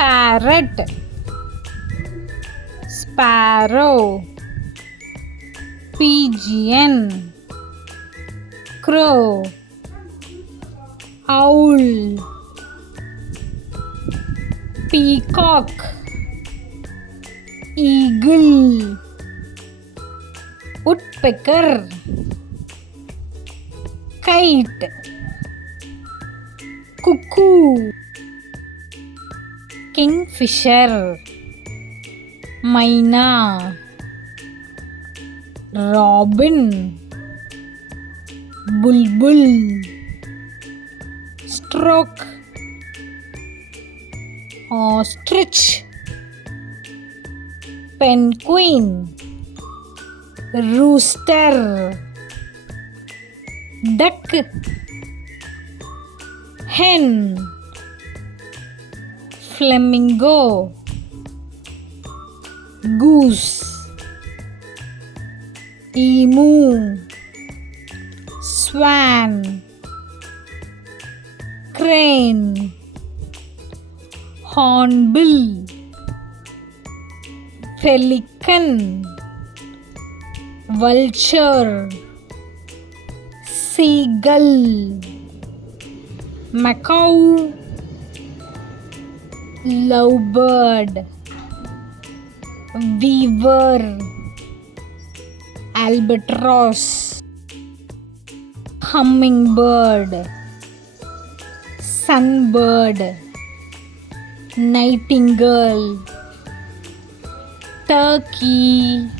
parrot, sparrow, pigeon, crow, owl, peacock, eagle, woodpecker, kite, cuckoo, kingfisher, myna, robin, bulbul, stork, ostrich, penguin, rooster, duck, hen, flamingo, goose, emu, swan, crane, hornbill, pelican, vulture, seagull, macaw, lovebird, weaver, albatross, hummingbird, sunbird, nightingale, turkey,